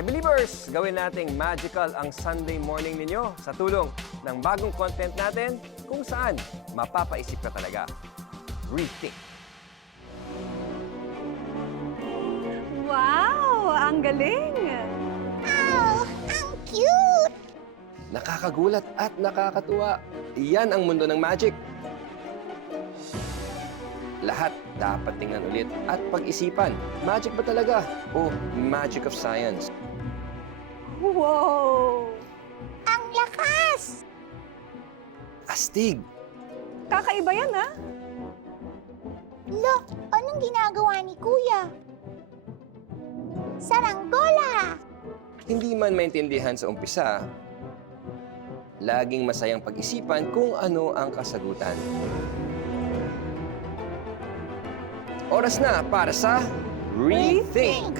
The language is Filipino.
Hi Believers! Gawin nating magical ang Sunday morning ninyo sa tulong ng bagong content natin kung saan mapapaisip ka talaga. Rethink. Wow! Ang galing! Ow! Ang cute! Nakakagulat at nakakatuwa. Iyan ang mundo ng magic. Lahat dapat tingnan ulit at pag-isipan. Magic ba talaga? O magic of science? Wow! Ang lakas! Astig! Kakaiba yan, ha? Lo, anong ginagawa ni Kuya? Saranggola! Hindi man maintindihan sa umpisa, laging masayang pag-isipan kung ano ang kasagutan. Oras na para sa Rethink!